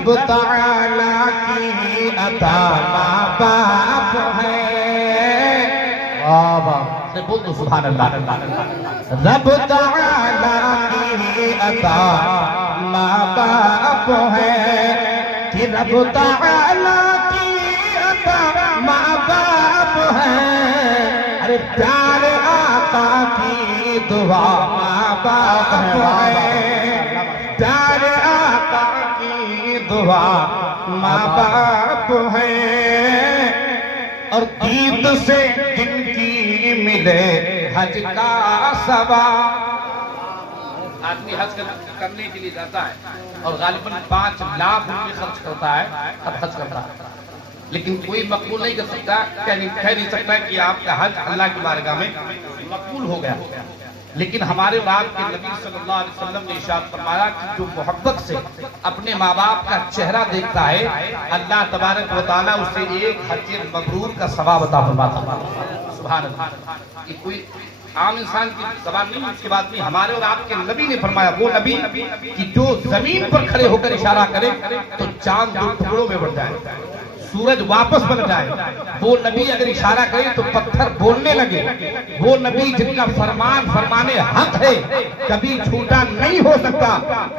رب تعالیٰ کی عطا ماں باپ ہے. سے بول دو سبحان اللہ. رب تعالیٰ کی عطا ماں باپ ہے کہ رب تعالیٰ کی عطا ماں باپ ہے. ارے پیارے آقا کی دعا ماں باپ ہے. پیارے آقا کی دعا ماں باپ ہے. اور عید سے جن کی ملے حج کا ثواب. آدمی حج کرنے کے لیے جاتا ہے اور غالباً 5 لاکھ روپے خرچ کرتا ہے تب حج کرتا ہے. لیکن کوئی مقبول نہیں کر سکتا, کہہ نہیں سکتا کہ آپ کا حج اللہ کی بارگاہ میں مقبول ہو گیا. لیکن ہمارے باپ کے نبی صلی اللہ علیہ وسلم نے ارشاد فرمایا کہ جو محبت سے اپنے ماں باپ کا چہرہ دیکھتا ہے اللہ تبارک و تعالیٰ اسے ایک حج مبرور کا ثواب عطا فرماتا ہے. سبحان اللہ. یہ کوئی عام انسان کی زبان نہیں, اس کے بعد نہیں. ہمارے اور آپ کے نبی نے فرمایا, وہ نبی کہ جو زمین پر کھڑے ہو کر اشارہ کرے تو چاند 2 ٹکڑوں میں بڑھ جائے, سورج واپس بن جائے. وہ نبی اگر اشارہ کرے تو پتھر بولنے لگے. وہ نبی جن کا فرمان فرمانے حق ہے, کبھی جھوٹا نہیں ہو سکتا.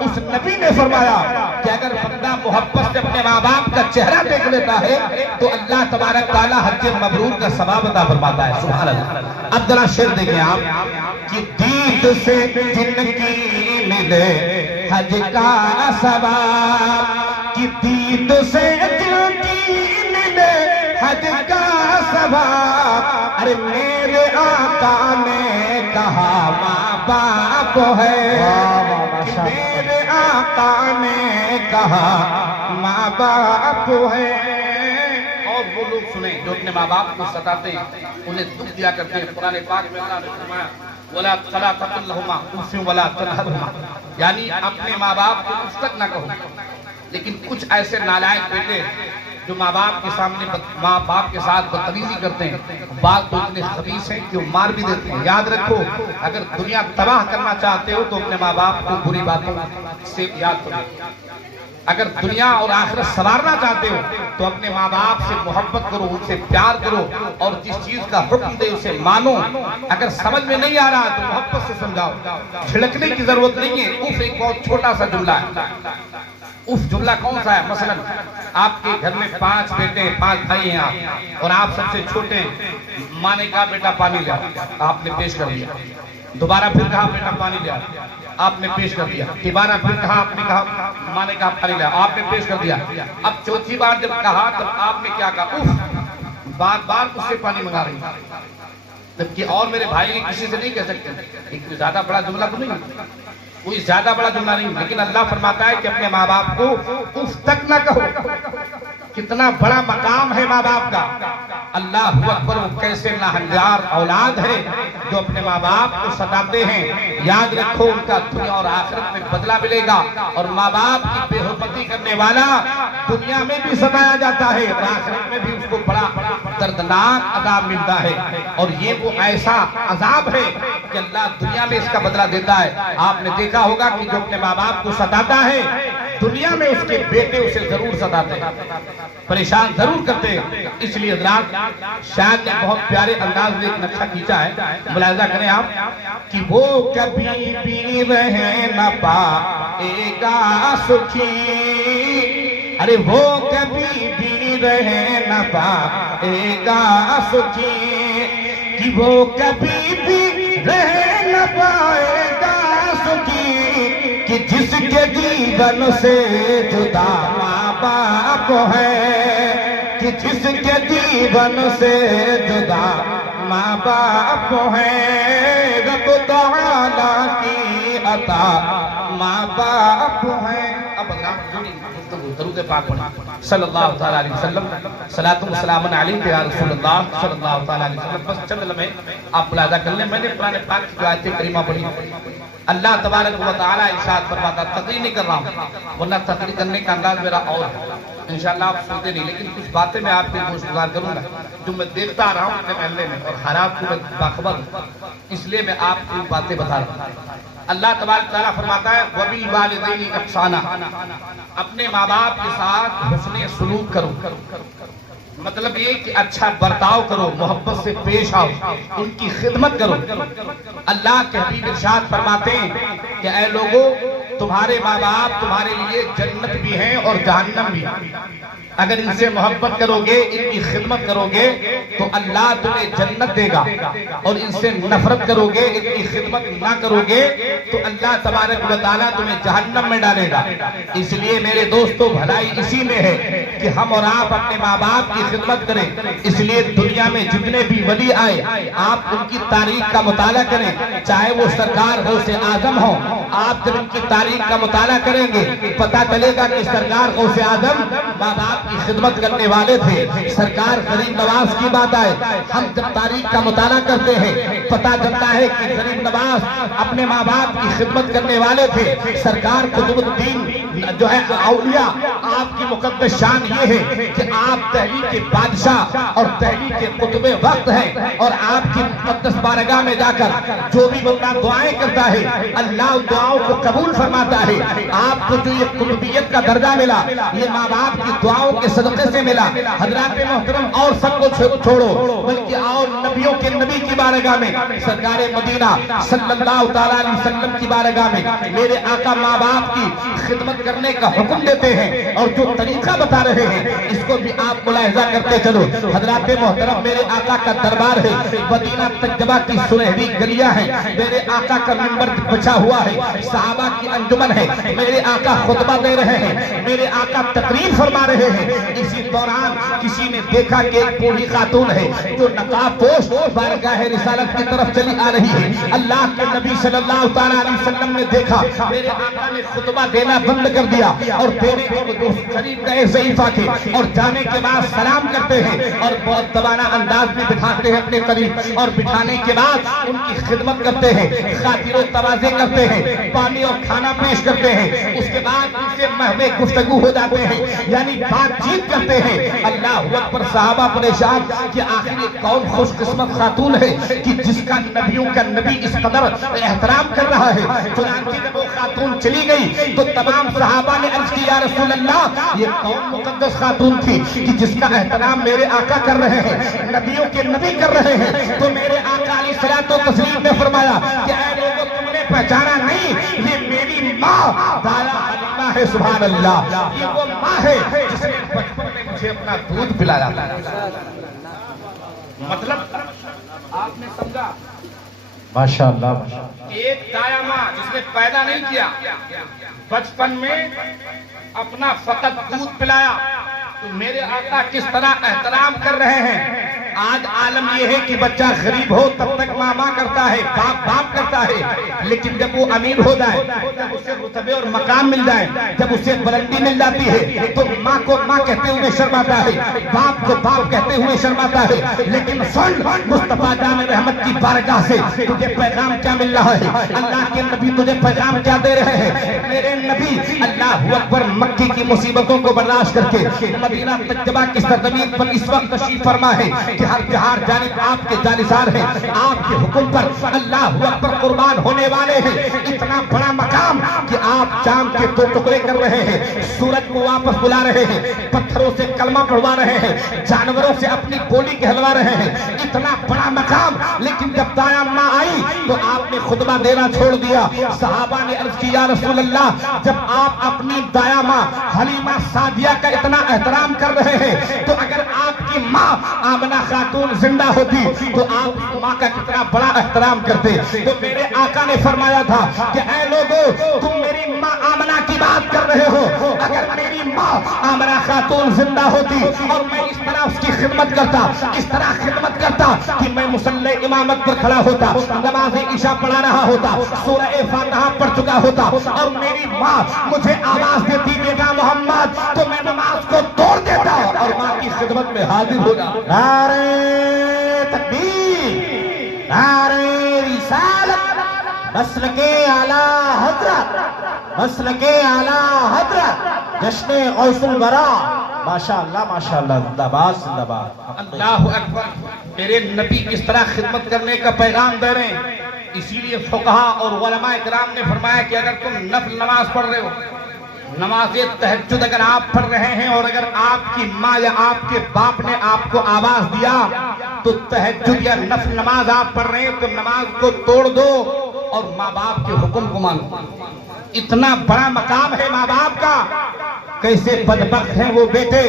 اس نبی نے فرمایا کہ اگر بندہ محبت سے اپنے ماں باپ کا چہرہ دیکھ لیتا ہے تو اللہ تبارک تعالیٰ حج مبرور کا ثواب عطا فرماتا ہے. سبحان اللہ. اب ذرا شعر دیکھیں آپ کہ دید سے جن کی ملے حج کا ثواب, کہ دید سے جن کی ملے حج کا ثواب. ارے میرے آقا نے کہا ماں باپ ہے, میرے آقا نے کہا ماں باپ ہے. اور وہ لوگ سنیں جو اپنے ماں باپ کو ستاتے ہیں, انہیں دکھ دیا کرتے ہیں. قرآن پاک میں اللہ نے فرمایا وَلَا فَلَا تَقُلْ لَهُمَا اُفٍّ وَلَا تَنْهَرْهُمَا, یعنی اپنے ماں باپ کو اف تک نہ کہو. لیکن کچھ ایسے نالائق بیٹے جو ماں باپ کے سامنے ماں باپ کے ساتھ بدتمیزی کرتے ہیں, بعض تو اتنے خبیث ہیں کہ وہ مار بھی دیتے ہیں. یاد رکھو, اگر دنیا تباہ کرنا چاہتے ہو تو اپنے ماں باپ کو بری باتوں سے یاد کرو. اگر دنیا اور آخرت سنوارنا چاہتے ہو تو اپنے ماں باپ سے محبت کرو, ان سے پیار کرو, اور جس چیز کا حکم دے اسے مانو. اگر سمجھ میں نہیں آ رہا تو محبت سے سمجھاؤ, چھڑکنے کی ضرورت نہیں ہے. اف ایک بہت چھوٹا سا جملہ ہے. اف جملہ کون سا ہے؟ مثلا آپ کے گھر میں 5 بیٹے ہیں, 5 بھائی ہیں آپ, اور آپ سب سے چھوٹے ہیں. ماں نے کہا بیٹا پانی لیا, آپ نے پیش کر دیا. دوبارہ پھر کہا بیٹا پانی لیا, آپ نے پیش کر دیا. دوبارہ پھر کہا, آپ نے کہا, ماں نے کہا پانی لیا, آپ نے پیش کر دیا. اب چوتھی بار جب کہا تب آپ نے کیا کہا؟ اف, بار بار اس سے پانی منگا رہی ہے. جبکہ اور میرے بھائی کسی سے نہیں کہہ سکتے. ایک زیادہ بڑا جملہ تو نہیں, کوئی زیادہ بڑا جملہ نہیں, لیکن اللہ فرماتا ہے کہ اپنے ماں باپ کو اف تک نہ کہو. کتنا بڑا مقام ہے ماں باپ کا. اللہ اکبر, وہ کیسے ناہنجار اولاد ہے جو اپنے ماں باپ کو ستاتے ہیں. یاد رکھو ان کا دنیا اور آخرت میں بدلہ ملے گا. اور ماں باپ کی بے حرمتی کرنے والا دنیا میں بھی ستایا جاتا ہے, اور آخرت میں بھی اس کو بڑا دردناک عذاب ملتا ہے. اور یہ وہ ایسا عذاب ہے کہ اللہ دنیا میں اس کا بدلہ دیتا ہے. آپ نے دیکھا ہوگا کہ جو اپنے ماں باپ کو ستاتا ہے دنیا میں اس کے بیٹے اسے ضرور ستاتے ہیں, پریشان ضرور کرتے ہیں. اس لیے حضرات شاید نے بہت پیارے انداز میں ایک نقشہ کھینچا ہے, ملاحظہ کریں آپ کہ وہ کبھی بھی رہ نہ پائے گا سکھی. ارے وہ کبھی بھی رہ نہ پائے گا سکھی, کہ وہ کبھی بھی رہ نہ پائے گا سکھی, کہ جس کے جیون سے جدا ماں باپ ہے, کہ جس کے جیون سے جدا ماں باپ ہے. رب تعالیٰ کی عطا ماں باپ ہے. اب درود پاک پڑھیں صلی اللہ تعالیٰ علیہ وسلم. صلاۃ و سلام علیک یا رسول اللہ صلی اللہ تعالیٰ علیہ وسلم. بس چند لمحے آپ ملاحظہ کر لیں. میں نے قرآن پاک کی آیت کریمہ پڑھی. اللہ تبارک و تعالیٰ ارشاد فرماتا, تقریر نہیں کر رہا ہوں ورنہ تقریر کرنے کا انداز میرا اور ہے. انشاءاللہ آپ سنتے نہیں، لیکن کچھ باتیں میں آپ کے گوشت گزار کروں گا جو میں دیکھتا آ رہا ہوں اپنے محلے میں، اور حالات کو میں باخبر ہوں، اس لیے میں آپ کو باتیں بتا رہا ہوں۔ اللہ تبارک تعالیٰ فرماتا ہے وَبِالْوَالِدَيْنِ إِحْسَانًا، اپنے ماں باپ کے ساتھ حسن سلوک کرو، مطلب یہ کہ اچھا برتاؤ کرو، محبت سے پیش آؤ، ان کی خدمت کرو۔ اللہ کے حبیب ارشاد فرماتے ہیں کہ اے لوگو، تمہارے ماں باپ تمہارے لیے جنت بھی ہیں اور جہنم بھی ہیں۔ اگر ان سے محبت کرو گے، ان کی خدمت کرو گے تو اللہ تمہیں جنت دے گا، اور ان سے نفرت کرو گے، ان کی خدمت نہ کرو گے تو اللہ تبارک و تعالیٰ تمہیں جہنم میں ڈالے گا۔ اس لیے میرے دوستو، بھلائی اسی میں ہے کہ ہم اور آپ اپنے ماں باپ کی خدمت کریں۔ اس لیے دنیا میں جتنے بھی ولی آئے، آپ ان کی تاریخ کا مطالعہ کریں، چاہے وہ سرکار غوث اعظم ہو۔ آپ جب ان کی تاریخ کا مطالعہ کریں گے پتہ چلے گا کہ سرکار غوث اعظم ماں باپ کی خدمت کرنے والے تھے۔ سرکار غریب نواز کی بات آئے، ہم جب تاریخ کا مطالعہ کرتے ہیں پتہ چلتا ہے کہ غریب نواز اپنے ماں باپ کی خدمت کرنے والے تھے۔ سرکار قطب الدین جو ہے اولیاء، آپ کی مقدس شان یہ ہے کہ آپ دہلی کے بادشاہ اور دہلی کے قطب وقت ہیں، اور آپ کی مقدس بارگاہ میں جا کر جو بھی بندہ دعائیں کرتا ہے اللہ ان دعاؤں کو قبول فرماتا ہے۔ آپ کو جو یہ قطبیت کا درجہ ملا، یہ ماں باپ کی دعاؤں کے صدقے سے ملا۔ حضرات محترم، اور سب کو چھوڑو، بلکہ آؤ نبیوں کے نبی کی بارگاہ میں، سرکار مدینہ صلی اللہ تعالیٰ علیہ وسلم کی بارگاہ میں میرے آقا ماں باپ کی خدمت کرنے کا حکم دیتے ہیں، اور جو طریقہ بتا رہے ہیں اس کو بھی آپ ملاحظہ کرتے چلو۔ حضرات محترم، میرے آقا کا دربار ہے، مدینہ تجربہ کی سنہری گلیاں ہیں، میرے آقا کا منبر بچھا ہوا ہے، صحابہ کی انجمن ہے، میرے آقا خطبہ دے رہے ہیں، میرے آقا تقریر فرما رہے ہیں۔ اسی دوران کسی نے دیکھا کہ ایک بوڑھی خاتون ہے جو نقاب پوش بارگاہ رسالت کی طرف چلی آ رہی ہے۔ اللہ کے نبی صلی اللہ تعالیٰ علیہ وسلم نے دیکھا، میرے آقا نے خطبہ دینا بند کر دیا، اور دینے کو قریب گئے ضعیفہ کے، اور جانے کے بعد سلام کرتے ہیں اور بہت دبانہ انداز میں بٹھاتے ہیں اپنے قریب، اور بٹھانے کے بعد ان کی خدمت کرتے ہیں، خاطر و تواضع کرتے ہیں، پانی اور کھانا پیش کرتے ہیں۔ اس کے بعد ان سے محو گفتگو ہو جاتے ہیں، یعنی بات چیت کرتے ہیں۔ اللہ اکبر! صحابہ پریشان کہ آخر یہ کون خوش قسمت خاتون ہے کہ جس کا نبیوں کا نبی اس قدر احترام کر رہا ہے۔ چنانچہ جب وہ خاتون چلی گئی تو تمام صحابہ نے عرض کی، یا رسول اللہ، یہ کون مقدس خاتون تھی کہ جس کا احترام میرے آقا کر رہے ہیں، نبیوں کے نبی کر رہے ہیں؟ تو میرے آقا علیہ الصلوۃ والتسلیم نے فرمایا کہ اے لوگوں، تم نے پہچانا نہیں، یہ میری ماں دایا حلیمہ ہے۔ سبحان اللہ! یہ وہ ماں ہے جس نے بچپن میں مجھے اپنا دودھ پلایا تھا۔ مطلب آپ نے سمجھا؟ ماشاءاللہ، ایک دایا ماں جس نے پیدا نہیں کیا، بچپن میں اپنا فقط دودھ پلایا، تو میرے آقا کس طرح احترام کر رہے ہیں۔ آج عالم یہ ہے کہ بچہ غریب ہو تب تک ماں ماں کرتا ہے، باپ باپ کرتا ہے، لیکن جب وہ امیر ہو جائے، جب اسے رتبے اور مقام مل جائے، جب اسے بلندی مل جاتی ہے تو ماں کو ماں کہتے ہوئے شرماتا ہے، باپ کو باپ کہتے ہوئے شرماتا ہے۔ لیکن سن، مصطفیٰ جان رحمت کی بارگاہ سے تجھے پیغام کیا مل رہا ہے؟ اللہ کے نبی تجھے پیغام کیا دے رہے ہیں؟ میرے نبی اللہ اکبر مکی کی مصیبتوں کو برداشت کر کے مدینہ تجربہ کی سرزمین پر اس وقت تشریف فرما ہے کہ ہر جہار جانب آپ کے جانثار ہیں، آپ کے حکم پر اللہ اکبر قربان ہونے والے ہیں۔ اتنا بڑا مقام کہ آپ چاند کے دو ٹکڑے کر رہے ہیں، سورج کو واپس بلا رہے ہیں، پتھروں سے کلمہ پڑھوا رہے ہیں، جانوروں سے اپنی بولی کہلوا رہے ہیں۔ اتنا بڑا مقام، لیکن جب دایا ماں آئی تو آپ نے خطبہ دینا چھوڑ دیا۔ صحابہ نے عرض کی، یا رسول اللہ، جب آپ اپنی دایا ماں حلیمہ سعدیہ کا اتنا احترام کر رہے ہیں تو اگر آپ کی ماں آمنہ خاتون زندہ ہوتی تو آپ ماں کا کتنا بڑا احترام کرتے۔ تو میرے آقا نے فرمایا تھا کہ اے لوگو، تم میری ماں آمنہ کی بات کر رہے ہو، اگر میری ماں آمنہ خاتون زندہ ہوتی اور میں اس طرح اس کی خدمت کرتا، اس طرح خدمت کرتا کہ میں مصلی امامت پر کھڑا ہوتا، نماز عشاء پڑھا رہا ہوتا، سورہ فاتحہ پڑھ چکا ہوتا، اور میری ماں مجھے آواز دیتی بیٹا محمد، تو میں نماز کو توڑ دیتا اور ماں کی خدمت میں حاضر ہو جاتا۔ نعرہ تکبیر، نعرہ رسالت، مسلک اعلیٰ حضرت، مسلک اعلیٰ حضرت، جشن غوث الورا ماشاءاللہ زندہ باد زندہ باد. اللہ اکبر. میرے نبی کس طرح خدمت کرنے کا پیغام دے رہے ہیں. اسی لیے فقہا اور علماء کرام نے فرمایا کہ اگر تم نفل نماز پڑھ رہے ہو، نماز تہجد اگر آپ پڑھ رہے ہیں اور اگر آپ کی ماں یا آپ کے باپ نے آپ کو آواز دیا تو تہجد یا نفل نماز آپ پڑھ رہے ہیں تو نماز کو توڑ دو اور ماں باپ کے حکم کو مانو. اتنا بڑا مقام ہے ماں باپ کا. کیسے بدبخت ہیں وہ بیٹے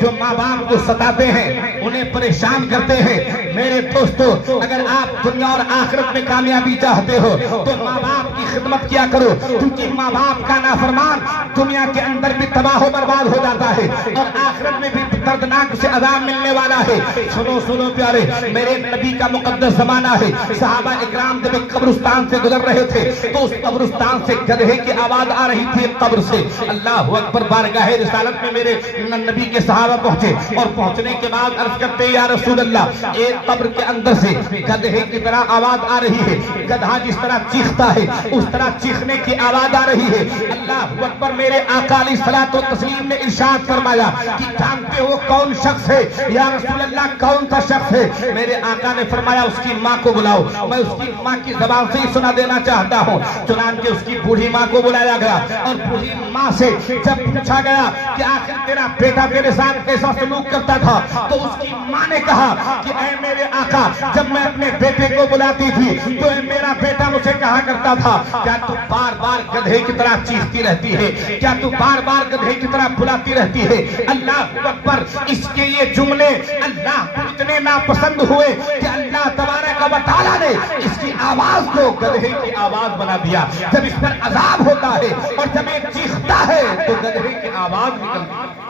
جو ماں باپ کو ستاتے ہیں، انہیں پریشان کرتے ہیں. میرے دوستو، اگر آپ دنیا اور آخرت میں کامیابی چاہتے ہو تو ماں باپ کی خدمت کیا کرو، کیونکہ ماں باپ کا نافرمان دنیا کے اندر بھی تباہ و برباد ہو جاتا ہے اور آخرت میں بھی دردناک سے عذاب ملنے والا ہے. سنو پیارے، میرے نبی کا مقدس زمانہ ہے. صحابہ اکرام جب ایک قبرستان سے گزر رہے تھے تو اس قبرستان سے گدھے کی آواز آ رہی تھی قبر سے. اللہ اکبر. بارگاہ رسالت میں میرے نبی کے صحابہ پہنچے اور پہنچنے کے بعد عرض کرتے یا رسول اللہ، ایک قبر کے اندر سے گدھے کی طرح آواز آ رہی ہے. گدھا جس طرح چیختا ہے اس طرح چیخنے کی آواز آ رہی ہے. اللہ اکبر. میرے آقا علیہ الصلوۃ والتسلیم نے ارشاد فرمایا کہ جانتے ہو کون شخص ہے؟ یا رسول اللہ کون سا شخص ہے؟ میرے آقا نے فرمایا اس کی ماں کو بلاؤ. میں اس کی ماں کی زبان سے ہی سنا دینا چاہتا ہوں. چنانچہ اس کی بوڑھی ماں کو بلایا گیا اور بوڑھی ماں سے جب پوچھا گیا کہ آخر تیرا بیٹا تیرے ساتھ کیسا سلوک کرتا تھا تو اس کی ماں نے کہا کہ اے میرے آقا، جب میں اپنے بیٹے کو بلاتی تھی تو میرا بیٹا مجھے کہا کرتا تھا کیا تو بار بار گدھے کی طرح چیختی رہتی ہے، کیا تو بار بار گدھے کی طرح بلاتی رہتی ہے. اللہ اکبر. اس کے یہ جملے اللہ کو اتنے ناپسند ہوئے کہ اللہ تبارک و تعالیٰ نے اس کی آواز کو گدھے کی آواز بنا دیا. جب اس پر عذاب ہوتا ہے اور جب یہ چیختا ہے تو گدھے کی آواز نکلتی ہے.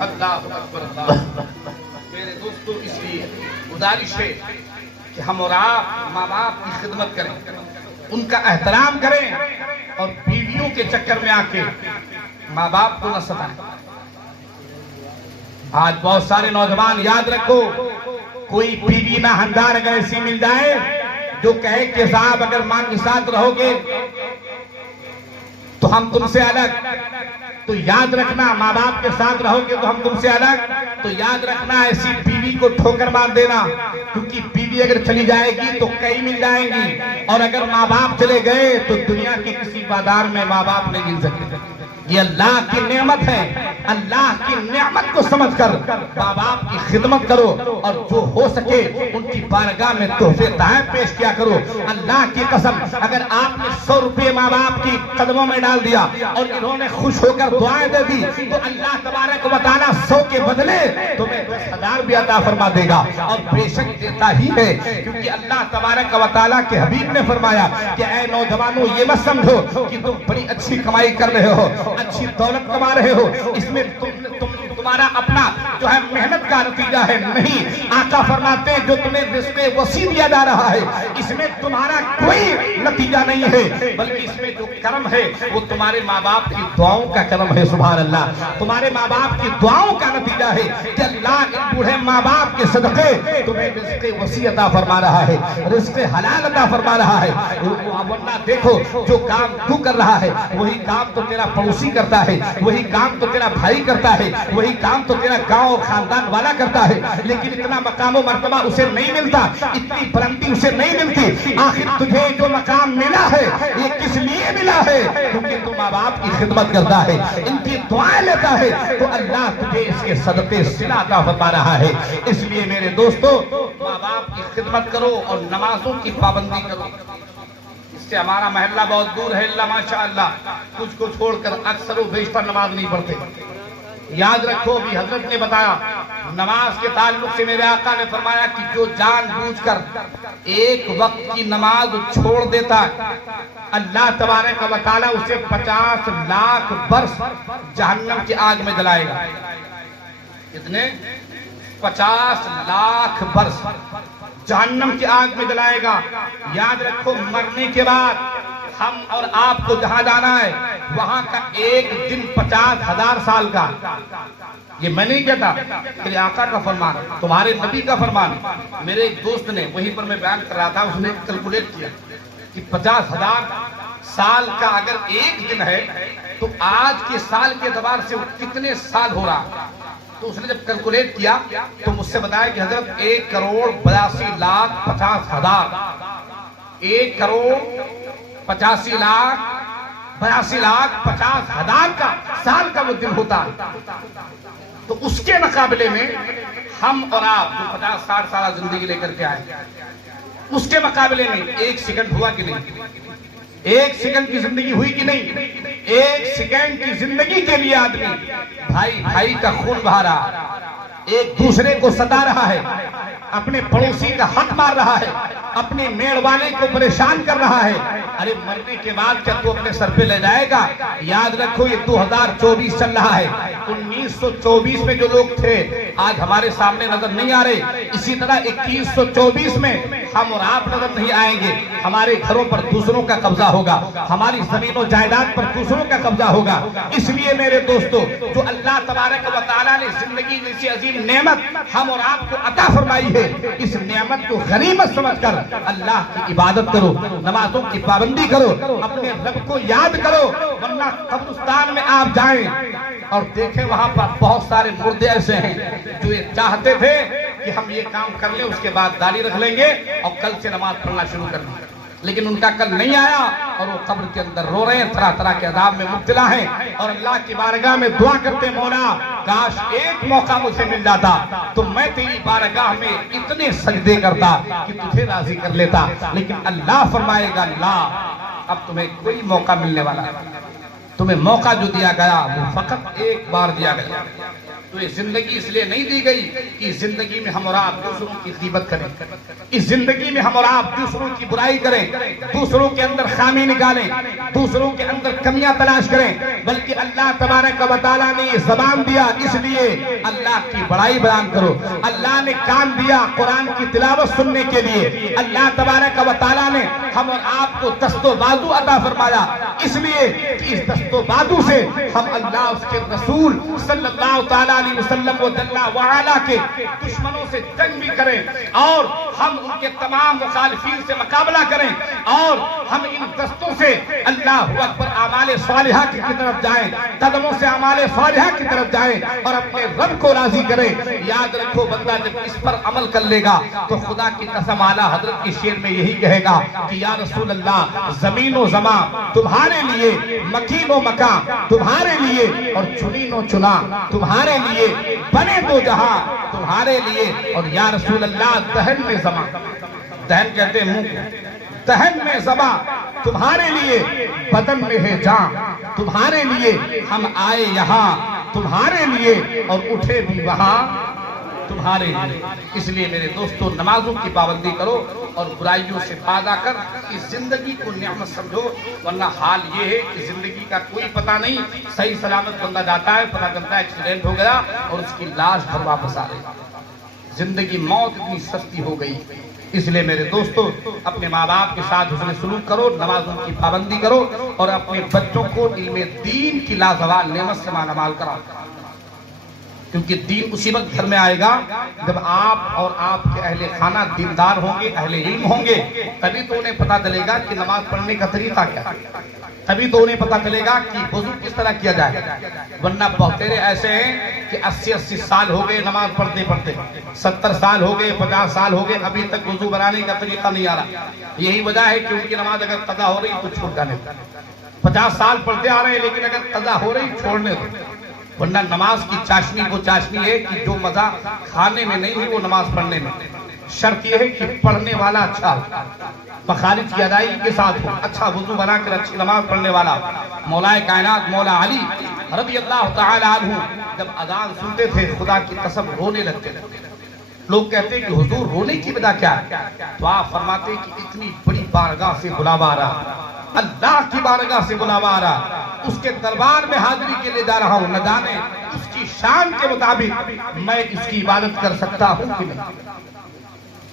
اللہ اکبر. اللہ. میرے دوستو، اس لیے گزارش ہے کہ ہم اور آپ ماں باپ کی خدمت کریں، ان کا احترام کریں اور بیویوں کے چکر میں آ کے ماں باپ کو نہ ستائیں. آج بہت سارے نوجوان، یاد رکھو، کوئی بیوی نہ ہندار اگر ایسی مل جائے جو کہے کہ صاحب اگر ماں کے ساتھ رہو گے تو ہم تم سے الگ، تو یاد رکھنا ماں باپ کے ساتھ رہو گے تو ہم تم سے الگ، تو یاد رکھنا ایسی بیوی کو ٹھوکر مار دینا، کیونکہ بیوی اگر چلی جائے گی تو کئی مل جائیں گی اور اگر ماں باپ چلے گئے تو دنیا کی کسی بازار میں ماں باپ نہیں مل سکتے. یہ اللہ کی نعمت ہے. اللہ کی نعمت کو سمجھ کر ماں باپ کی خدمت کرو اور جو ہو سکے ان کی بارگاہ میں تحفے تحائف پیش کیا کرو. اللہ کی قسم، اگر آپ نے 100 روپے ماں باپ کی قدموں میں ڈال دیا اور انہوں نے خوش ہو کر دعائیں دے دی تو اللہ تبارک و تعالیٰ 100 کے بدلے تمہیں 10,000 بھی عطا فرما دے گا. اور بے شک دیتا ہی ہے، کیونکہ اللہ تبارک و تعالیٰ کے حبیب نے فرمایا کہ اے نوجوانوں، یہ مت سمجھو کہ تم بڑی اچھی کمائی کر رہے ہو، اچھی دولت کما رہے ہو، اس میں تمہارا اپنا جو ہے محنت کا نتیجہ ہے. نہیں، آقا فرماتے ہیں جو تمہیں رزق وسیع دیا جا رہا ہے اس میں تمہارا کوئی نتیجہ نہیں ہے، بلکہ اس میں جو کرم ہے وہ تمہارے ماں باپ کی دعاؤں کا کرم ہے. سبحان اللہ. تمہارے ماں باپ کی دعاؤں کا نتیجہ ہے کہ اللہ ان بوڑھے ماں باپ کے صدقے تمہیں رزق وسیع عطا فرما رہا ہے، رزق حلال عطا فرما رہا ہے. ورنہ دیکھو، جو کام تو کر رہا ہے وہی کام تو تیرا پڑوسی کرتا ہے، وہی کام تو تیرا بھائی کرتا ہے، وہی کام تو تیرا گاؤں اور خاندان والا کرتا ہے، لیکن اتنا مقام و مرتبہ اسے نہیں ملتا، اتنی بلندی اسے نہیں ملتی. آخر تجھے جو مقام ملا ہے یہ کس لیے ملا ہے؟ کیونکہ تو ماں باپ کی خدمت کرتا ہے، ان کی دعائیں لیتا ہے، تو اللہ تجھے اس کے صدقے صلہ عطا فرما رہا ہے. اس لیے میرے دوستو، ماں باپ کی خدمت کرو اور نمازوں کی پابندی کرو. اس سے ہمارا محلہ بہت دور ہے، اللہ ماشاءاللہ کچھ کو چھوڑ کر اکثر و بیشتر نماز نہیں پڑھتے. یاد رکھو، بھی حضرت نے بتایا نماز کے تعلق سے، میرے آقا نے فرمایا کہ جو جان بوجھ کر ایک وقت کی نماز چھوڑ دیتا ہے اللہ تبارک و تعالیٰ اسے 50 لاکھ برس جہنم کی آگ میں جلائے گا. کتنے؟ 50 لاکھ برس جہنم کی آگ میں جلائے گا. یاد رکھو، مرنے کے بعد ہم اور آپ کو جہاں جانا ہے وہاں کا ایک دن 50,000 سال کا. یہ میں نہیں کہتا، میرے آقا کا فرمان، تمہارے نبی کا فرمان. میرے ایک دوست نے، وہیں پر میں بیان کر رہا تھا، اس نے کیلکولیٹ کیا کہ 50,000 سال کا اگر ایک دن ہے تو تو آج کے سال کے اعتبار سے وہ کتنے سال ہو رہا. تو اس نے جب کیلکولیٹ کیا تو مجھ سے بتایا کہ حضرت 1,82,50,000 1,82,50,000 کا سال کا وہ دن ہوتا ہے. تو اس کے مقابلے میں ہم اور آپ جو 50-60 سالہ زندگی لے کر کے آئے, اس کے مقابلے میں 1 سیکنڈ ہوا کہ نہیں؟ 1 سیکنڈ کی زندگی ہوئی کہ نہیں؟ 1 سیکنڈ کی زندگی کے لیے آدمی بھائی کا خون بہا رہا, ایک دوسرے کو ستا رہا ہے, اپنے پڑوسی کا حق مار رہا ہے, اپنے میڑ والے کو پریشان کر رہا ہے. ارے مرنے کے بعد کیا تو اپنے سر پہ لے جائے گا؟ یاد رکھو یہ 2024 چل رہا ہے. 1924 میں جو لوگ تھے آج ہمارے سامنے نظر نہیں آ رہے, اسی طرح 2124 میں ہم اور آپ نظر نہیں آئیں گے. ہمارے گھروں پر دوسروں کا قبضہ ہوگا, ہماری زمین و جائیداد پر دوسروں کا قبضہ ہوگا. اس لیے میرے دوستو, جو اللہ تبارک و تعالیٰ نے زندگی جیسی عظیم نعمت ہم اور آپ کو عطا فرمائی ہے, اس نعمت کو غنیمت سمجھ کر اللہ کی عبادت کرو, نمازوں کی پابندی کرو, اپنے رب کو یاد کرو. ورنہ قبرستان میں آپ جائیں اور دیکھیں وہاں پر بہت سارے مردے ایسے ہیں جو یہ چاہتے تھے کہ ہم یہ کام کر لیں, اس کے بعد داڑھی رکھ لیں گے اور کل سے نماز پڑھنا شروع کر دیں, لیکن ان کا کل نہیں آیا اور وہ قبر کے اندر رو رہے ہیں, طرح طرح کے عذاب میں مبتلا ہیں, اور اللہ کی بارگاہ میں دعا کرتے, مولا کاش ایک موقع مجھے مل جاتا تو میں تیری بارگاہ میں اتنے سجدے کرتا کہ تجھے راضی کر لیتا. لیکن اللہ فرمائے گا, لا, اب تمہیں کوئی موقع ملنے والا ہے. تمہیں موقع جو دیا گیا وہ فقط ایک بار دیا گیا. تو یہ زندگی اس لیے نہیں دی گئی کہ اس زندگی میں ہم اور آپ دوسروں کی غیبت کریں, اس زندگی میں ہم اور آپ دوسروں کی برائی کریں, دوسروں کے اندر خامی نکالیں, دوسروں کے اندر کمیاں تلاش کریں, بلکہ اللہ تبارک و تعالیٰ نے یہ زبان دیا اس لیے اللہ کی بڑائی بیان کرو. اللہ نے کان دیا قرآن کی تلاوت سننے کے لیے. اللہ تبارک و تعالیٰ نے ہم اور آپ کو دست و بازو عطا فرمایا اس لیے کہ اس دست و بازو سے ہم اللہ اس کے رسول صلی اللہ تعالیٰ علیہ وسلم و جل وعلا کے دشمنوں سے جنگ بھی کریں, اور ہم ان کے تمام مخالفین سے مقابلہ کریں, اور ہم ان دستوں سے اللہ اکبر اعمال صالحہ کی طرف جائیں, قدموں سے اعمال صالحہ کی طرف جائیں اور اپنے رب کو راضی کریں. یاد رکھو, بندہ جب اس پر عمل کر لے گا تو خدا کی قسم اعلیٰ حضرت کی شعر میں یہی کہے گا کہ یا رسول اللہ, زمین و زمان تمہارے لیے, مکین و مکان تمہارے لیے, اور چنین و چنا تمہارے لیے, بنے دو جہاں تمہارے لیے, اور یا رسول اللہ دہن میں زمان, دہن کہتے ہیں منہ, دہن میں زبان تمہارے لیے, بدن میں ہے جان تمہارے لیے, ہم آئے یہاں تمہارے لیے اور اٹھے بھی وہاں تمہارے لیے. اس لیے میرے دوستو, نمازوں کی پابندی کرو اور برائیوں سے باز آ کر اس زندگی کو نعمت سمجھو. ورنہ حال یہ ہے کہ زندگی کا کوئی پتہ نہیں, صحیح سلامت بندہ جاتا ہے, پتہ چلتا ہے ایکسیڈنٹ ہو گیا اور اس کی لاش گھر واپس آ رہی. زندگی موت اتنی سستی ہو گئی. اس لیے میرے دوستو, اپنے ماں باپ کے ساتھ حسن سلوک کرو, نمازوں کی پابندی کرو, اور اپنے بچوں کو علم دین کی لازوال نعمت سے مالامال کراؤ. کیونکہ دین اسی وقت گھر میں آئے گا جب آپ اور آپ کے اہل خانہ دیندار ہوں گے, اہل علم ہوں گے, تبھی تو انہیں پتہ چلے گا کہ نماز پڑھنے کا طریقہ کیا ہے, تبھی تو انہیں پتہ چلے گا کہ وضو کس طرح کیا جائے. ورنہ بہتیرے ایسے ہیں کہ 80 سال ہو گئے نماز پڑھتے پڑھتے, 70 سال ہو گئے, 50 سال ہو گئے, ابھی تک وضو بنانے کا طریقہ نہیں آ رہا. یہی وجہ ہے کہ ان کی نماز اگر قضا ہو رہی تو چھوڑ جانے, 50 سال پڑھتے آ رہے ہیں لیکن اگر قضا ہو رہی چھوڑنے دو. ورنہ نماز کی چاشنی وہ چاشنی ہے کہ جو مزہ کھانے میں نہیں ہے وہ نماز پڑھنے میں. شرط یہ ہے کہ پڑھنے والا اچھا ہو, مخارج کی ادائیگی کے ساتھ ہو, اچھا وضو بنا کر اچھی نماز پڑھنے والا. مولا کائنات مولا علی رضی اللہ تعالی عنہ جب اذان سنتے تھے خدا کی قسم رونے لگتے تھے. لوگ کہتے ہیں کہ حضور رونے کی وجہ کیا ہے؟ تو آپ فرماتے ہیں کہ اتنی بڑی بارگاہ سے بلاوا آ رہا, اللہ کی بارگاہ سے بلاوا آ رہا, اس کے دربار میں حاضری کے لیے جا رہا ہوں, نہ جانے اس کی شان کے مطابق میں اس کی عبادت کر سکتا ہوں کہ نہیں.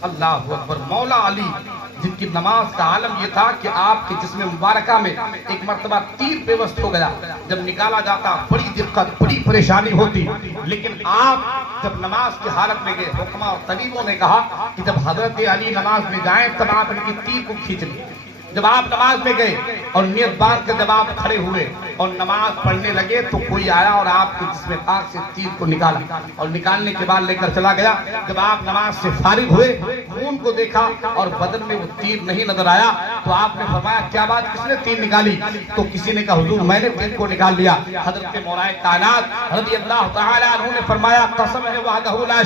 اللہ اکبر. مولا علی جن کی نماز کا عالم یہ تھا کہ آپ کے جسم مبارکہ میں ایک مرتبہ تیر پیوست ہو گیا, جب نکالا جاتا بڑی دقت بڑی پریشانی ہوتی, لیکن آپ جب نماز کی حالت میں گئے, حکماء اور طبیبوں نے کہا کہ جب حضرت علی نماز میں جائیں تب آپ ان کی تیر کو کھینچ لیں, جب آپ نماز میں گئے اور نیت باندھ کر جب آپ کھڑے ہوئے اور نماز پڑھنے لگے تو کوئی آیا اور آپ کے جسم پاک سے تیر کو نکالا اور نکالنے کے بعد لے کر چلا گیا. جب آپ نماز سے فارغ ہوئے خون کو دیکھا اور بدن میں وہ تیر نہیں نظر آیا تو آپ نے فرمایا کیا بات کس نے تیر نکالی؟ تو کسی نے کہا حضور میں نے تیر کو نکال لیا. حضرت مولا کائنات رضی اللہ تعالی عنہ نے فرمایا قسم ہے وحدہ لا